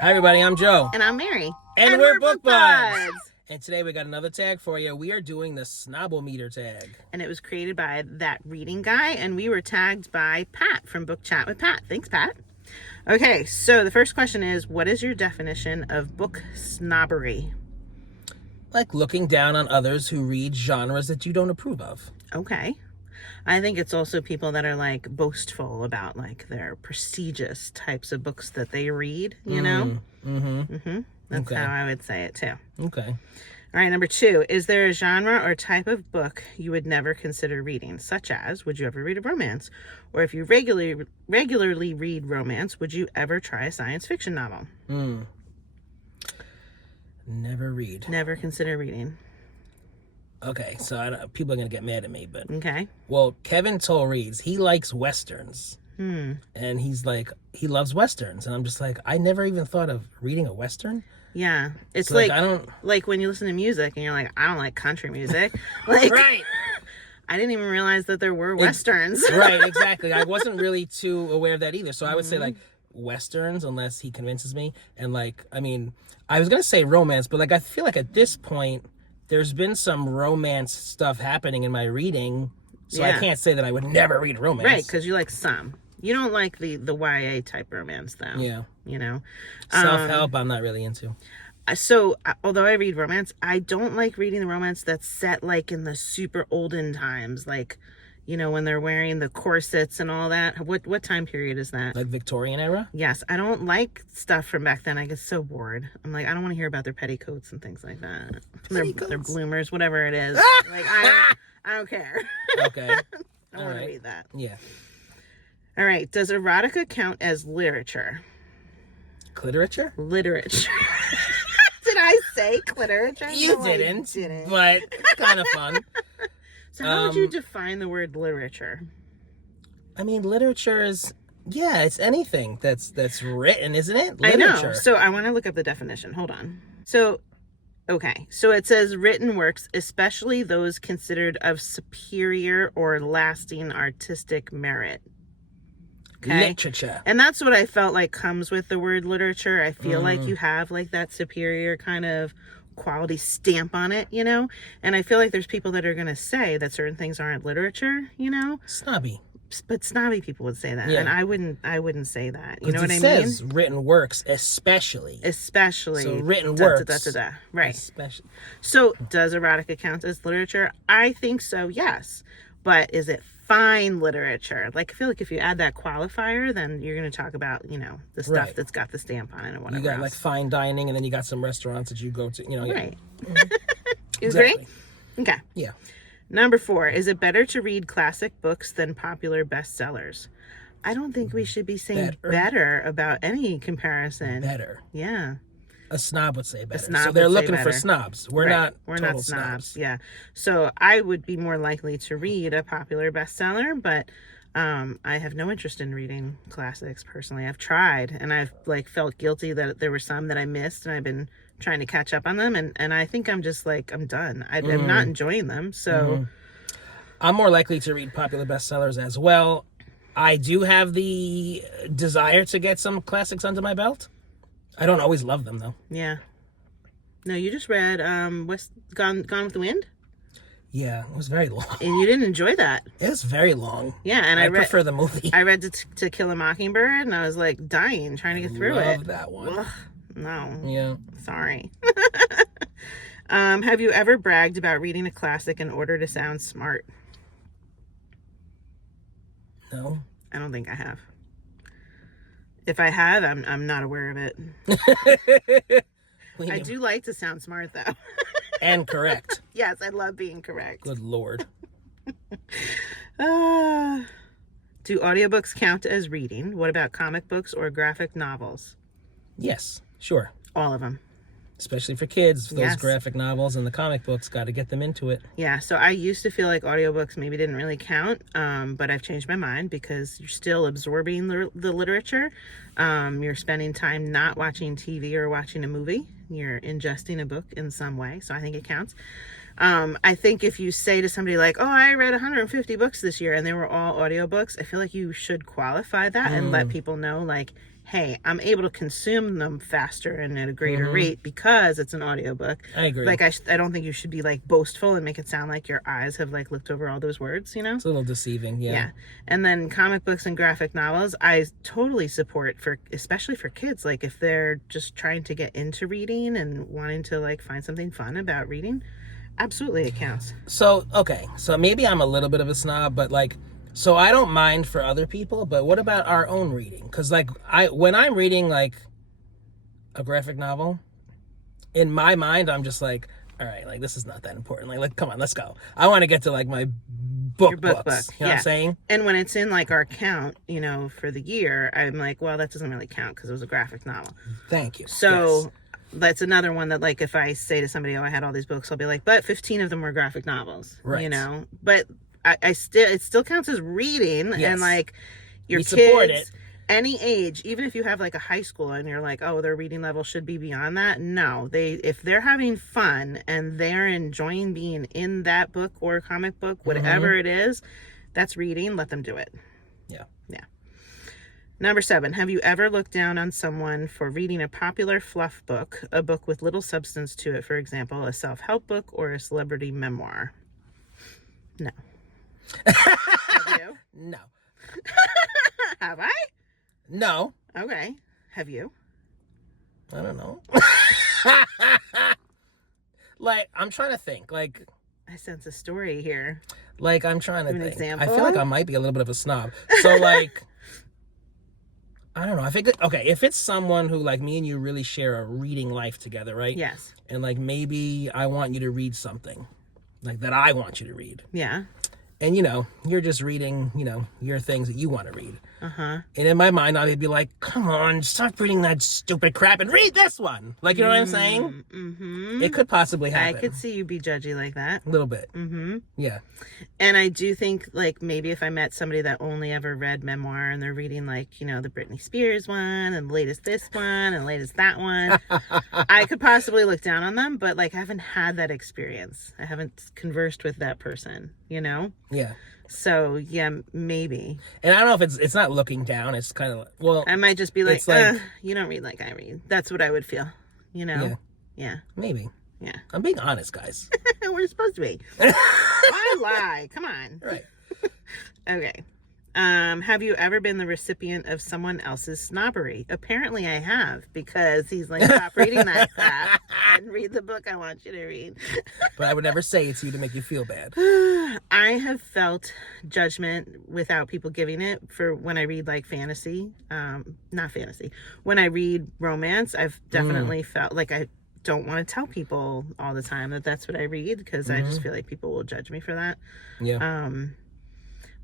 Hi everybody, I'm Joe. And I'm Mary. And we're Book Buds. And today we got another tag for you. We are doing the Snob-O-Meter tag. And it was created by That Reading Guy, and we were tagged by Pat from Book Chat with Pat. Thanks, Pat. Okay, so the first question is, what is your definition of book snobbery? Like looking down on others who read genres that you don't approve of. Okay. I think it's also people that are like boastful about like their prestigious types of books that they read, you know? That's Okay. how I would say it too. Okay. All right, number 2. Is there a genre or type of book you would never consider reading? Such as, would you ever read a romance? Or if you regularly read romance, would you ever try a science fiction novel? Never read. Never consider reading. Okay, so people are going to get mad at me, but... Okay. Well, Kevin Toll reads. He likes Westerns. And he's like, he loves Westerns. And I'm just like, I never even thought of reading a Western. Yeah. It's So, like I don't... like when you listen to music and you're like, I don't like country music. Like, Right. I didn't even realize that there were Westerns. Right, exactly. I wasn't really too aware of that either. So I would say like Westerns, unless he convinces me. And like, I mean, I was going to say romance, but like, I feel like at this point, there's been some romance stuff happening in my reading. So I can't say that I would never read romance. Right, because you like some. You don't like the YA type romance, though. Yeah. You know? Self-help, I'm not really into. So, although I read romance, I don't like reading the romance that's set, like, in the super olden times. Like, you know, when they're wearing the corsets and all that. What time period is that? Like Victorian era? Yes, I don't like stuff from back then. I get so bored. I'm like, I don't want to hear about their petticoats and things like that. Their bloomers, whatever it is. Like, I don't care. Okay. I don't want to read that. Yeah. All right. Does erotica count as literature? Cliterature? Literature. Did I say cliterature? You No, didn't. I didn't. But it's kind of fun. So how would you define the word literature? I mean, literature is... Yeah, it's anything that's written, isn't it? I Literature. know. So I want to look up the definition. Hold on. So, okay. So it says written works, especially those considered of superior or lasting artistic merit. Okay. Literature. And that's what I felt like comes with the word literature. I feel like you have like that superior kind of quality stamp on it, you know? And I feel like there's people that are going to say that certain things aren't literature, you know? Snobby. But snobby people would say that. Yeah. And I wouldn't say that. You know what I It mean? says written works, especially. Especially. So written works. Right. Especially. So does erotica count as literature? I think so, yes. But is it fine literature? Like, I feel like if you add that qualifier, then you're going to talk about, you know, the stuff Right. that's got the stamp on it and whatever You got else. like fine dining, and then you got some restaurants that you go to, you know. Yeah. Right. You agree? Exactly. Okay. Yeah. Number 4, is it better to read classic books than popular bestsellers? I don't think we should be saying better about any comparison. Better. Yeah. A snob would say better. snob So they're would say looking for better. snobs. We're Right. not total snobs. Yeah. So I would be more likely to read a popular bestseller, but I have no interest in reading classics personally. I've tried, and I've like felt guilty that there were some that I missed, and I've been trying to catch up on them, and I think I'm just like, I'm done. I'm not enjoying them. So I'm more likely to read popular bestsellers as well. I do have the desire to get some classics under my belt. I don't always love them though. yeah. No, you just read Gone with the Wind, Yeah, it was very long. and you didn't enjoy that. It was very long. Yeah, and I prefer the movie. I read To Kill a Mockingbird, and I was like dying trying to get through Love it. that one. Ugh, no. Yeah. Sorry. Have you ever bragged about reading a classic in order to sound smart? No. I don't think I have. If I have, I'm not aware of it. I do like to sound smart, though. And correct. Yes, I love being correct. Good Lord. Do audiobooks count as reading? What about comic books or graphic novels? Yes, sure. All of them. Especially for kids, those Yes. graphic novels and the comic books, got to get them into it. Yeah, so I used to feel like audiobooks maybe didn't really count, but I've changed my mind because you're still absorbing the literature. You're spending time not watching TV or watching a movie. You're ingesting a book in some way, so I think it counts. I think if you say to somebody like, oh, I read 150 books this year and they were all audiobooks, I feel like you should qualify that and let people know, like, hey, I'm able to consume them faster and at a greater rate because it's an audiobook. I agree. Like, I don't think you should be like boastful and make it sound like your eyes have like looked over all those words, you know? It's a little deceiving, yeah. And then comic books and graphic novels, I totally support especially for kids. Like if they're just trying to get into reading and wanting to like find something fun about reading, absolutely it counts. So, okay. So maybe I'm a little bit of a snob, but like, so I don't mind for other people, but what about our own reading? Because like when I'm reading like a graphic novel, in my mind, I'm just like, all right, like this is not that important. Like come on, let's go. I want to get to like my books. You know what I'm saying? And when it's in like our count, you know, for the year, I'm like, well, that doesn't really count because it was a graphic novel. Thank you. So that's another one that like if I say to somebody, oh, I had all these books, I'll be like, but 15 of them were graphic novels. Right. You know? But it still counts as reading. And like your kids support it. Any age, even if you have like a high schooler and you're like, oh, their reading level should be beyond that. No, if they're having fun and they're enjoying being in that book or comic book, whatever it is, that's reading, let them do it. Yeah. Number 7, have you ever looked down on someone for reading a popular fluff book, a book with little substance to it, for example, a self-help book or a celebrity memoir? No. Have you? No. Have I? No. Okay. Have you? I don't know. Like, I'm trying to think. Like, I sense a story here. Like, I'm trying to think. Example? I feel like I might be a little bit of a snob. So, like, I don't know. I think, okay, if it's someone who, like, me and you really share a reading life together, right? Yes. And, like, maybe I want you to read something, like, that I want you to read. Yeah. And, you know, you're just reading, you know, your things that you want to read. Uh-huh. And in my mind, I'd be like, come on, stop reading that stupid crap and read this one. Like, you know what I'm saying? Mm-hmm. It could possibly happen. I could see you be judgy like that. A little bit. Mm-hmm. Yeah. And I do think, like, maybe if I met somebody that only ever read memoir and they're reading, like, you know, the Britney Spears one and the latest this one and the latest that one, I could possibly look down on them. But, like, I haven't had that experience. I haven't conversed with that person, you know? Yeah. So, yeah, maybe. And I don't know if it's not looking down. It's kind of, well. I might just be like, you don't read like I read. That's what I would feel, you know? Yeah. Maybe. Yeah. I'm being honest, guys. We're supposed to be. Why lie? Come on. Right. Okay. Have you ever been the recipient of someone else's snobbery? Apparently I have, because he's like, stop reading that crap and read the book I want you to read. But I would never say it to you to make you feel bad. I have felt judgment without people giving it for when I read like fantasy. Not fantasy. When I read romance, I've definitely felt like I don't want to tell people all the time that that's what I read, because I just feel like people will judge me for that. Yeah.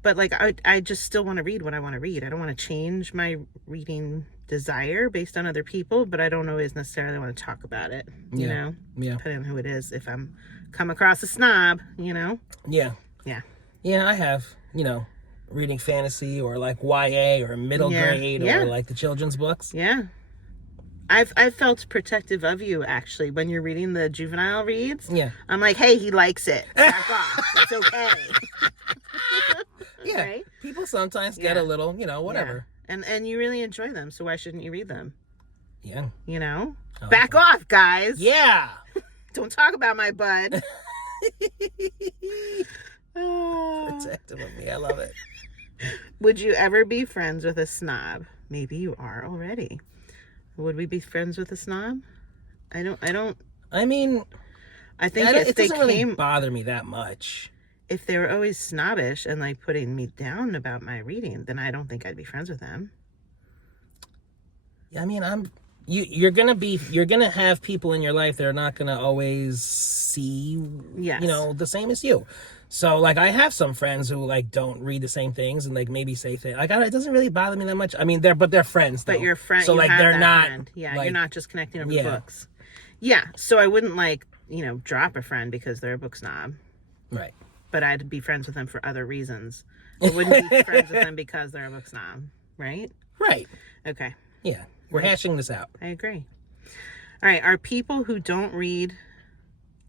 But like I just still want to read what I want to read. I don't want to change my reading desire based on other people, but I don't always necessarily want to talk about it, you know? Yeah. Depending on who it is. If I'm come across a snob, you know? Yeah. Yeah. Yeah, I have, you know, reading fantasy or like YA or middle grade or like the children's books. Yeah. I've felt protective of you, actually, when you're reading the juvenile reads. Yeah. I'm like, hey, he likes it. Back off. It's okay. Yeah. Right? People sometimes get a little, you know, whatever. Yeah. And you really enjoy them, so why shouldn't you read them? Yeah. You know? Back off, guys. Yeah. Don't talk about my bud. Protective of me. I love it. Would you ever be friends with a snob? Maybe you are already. Would we be friends with a snob? I mean, I think if it doesn't really bother me that much. If they were always snobbish and like putting me down about my reading, then I don't think I'd be friends with them. I mean, you're gonna have people in your life that are not gonna always see, you know, the same as you. So like, I have some friends who like don't read the same things and like maybe say things like, it doesn't really bother me that much. I mean, they're friends though. But your friend, so like they're not friend. Yeah, like, you're not just connecting over books. Yeah, so I wouldn't like, you know, drop a friend because they're a book snob. Right. But I'd be friends with them for other reasons. I wouldn't be friends with them because they're a book snob, right? Right. Okay. Yeah, we're hashing this out. I agree. All right, are people who don't read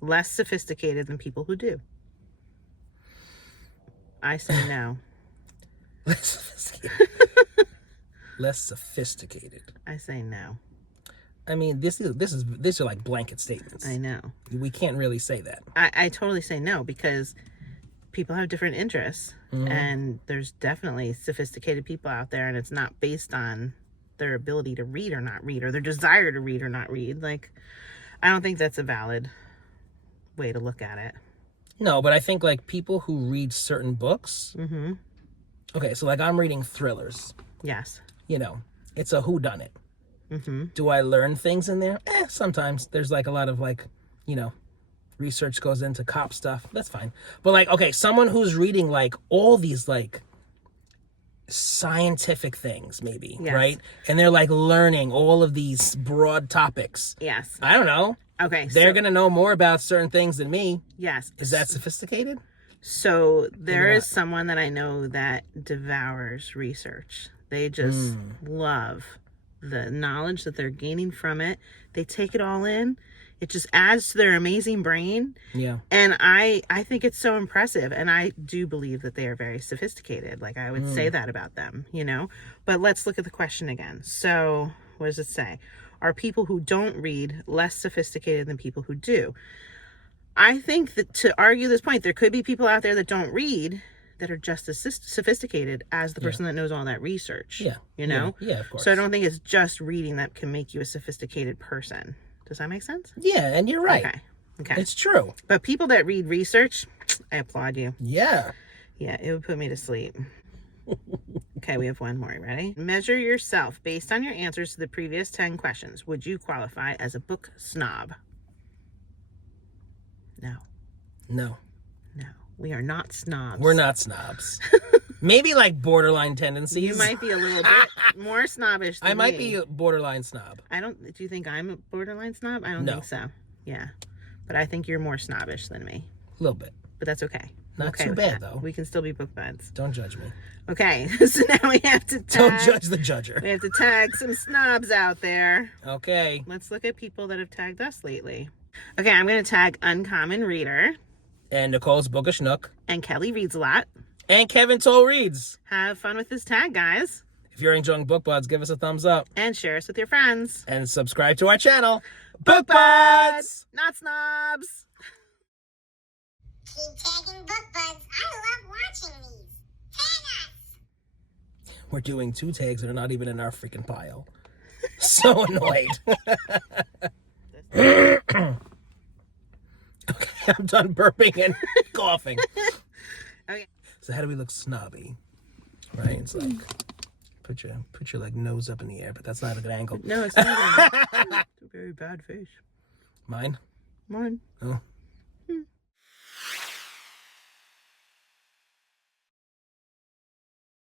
less sophisticated than people who do? I say no. Less sophisticated. Less sophisticated. I say no. I mean, these are like blanket statements. I know. We can't really say that. I totally say no, because people have different interests, and there's definitely sophisticated people out there, and it's not based on their ability to read or not read, or their desire to read or not read. Like, I don't think that's a valid way to look at it. No, but I think like people who read certain books. Okay, so like I'm reading thrillers. Yes. You know, it's a whodunit. Do I learn things in there? Sometimes. There's like a lot of like, you know, research goes into cop stuff. That's fine. But like, okay, someone who's reading like all these like scientific things, maybe, right? And they're like learning all of these broad topics. Yes. I don't know. Okay. They're going to know more about certain things than me. Yes. Is that sophisticated? So there is someone that I know that devours research. They just love the knowledge that they're gaining from it. They take it all in. It just adds to their amazing brain. Yeah. And I think it's so impressive. And I do believe that they are very sophisticated. Like, I would say that about them, you know. But let's look at the question again. So what does it say? Are people who don't read less sophisticated than people who do? I think that to argue this point, there could be people out there that don't read that are just as sophisticated as the person that knows all that research. Yeah. You know? Yeah, of course. So I don't think it's just reading that can make you a sophisticated person. Does that make sense? Yeah, and you're right. Okay. It's true. But people that read research, I applaud you. Yeah. Yeah, it would put me to sleep. Okay, we have one more. Ready? Measure yourself based on your answers to the previous 10 questions. Would you qualify as a book snob? No. No. No. We are not snobs. We're not snobs. Maybe like borderline tendencies. You might be a little bit more snobbish than I might me. be a borderline snob. Do you think I'm a borderline snob? I don't think so. Yeah. But I think you're more snobbish than me. A little bit. But that's okay. Not okay too with bad, that. though. We can still be book buds. Don't judge me. Okay. So now we have to tag. Don't judge the judger. We have to tag some snobs out there. Okay. Let's look at people that have tagged us lately. Okay, I'm going to tag Uncommon Reader. And Nicole's Bookish Nook. And Kelly Reads a Lot. And Kevin Toll Reads. Have fun with this tag, guys. If you're enjoying Book Buds, give us a thumbs up. And share us with your friends. And subscribe to our channel. Book Buds! Not snobs! Keep tagging Book Buds. I love watching these. Tag us! We're doing 2 tags that are not even in our freaking pile. So annoyed. Okay, I'm done burping and coughing. Okay. So how do we look snobby? Right? It's like put your like nose up in the air, but that's not a good angle. No, it's not. It's a very bad face. Mine? Mine. Oh.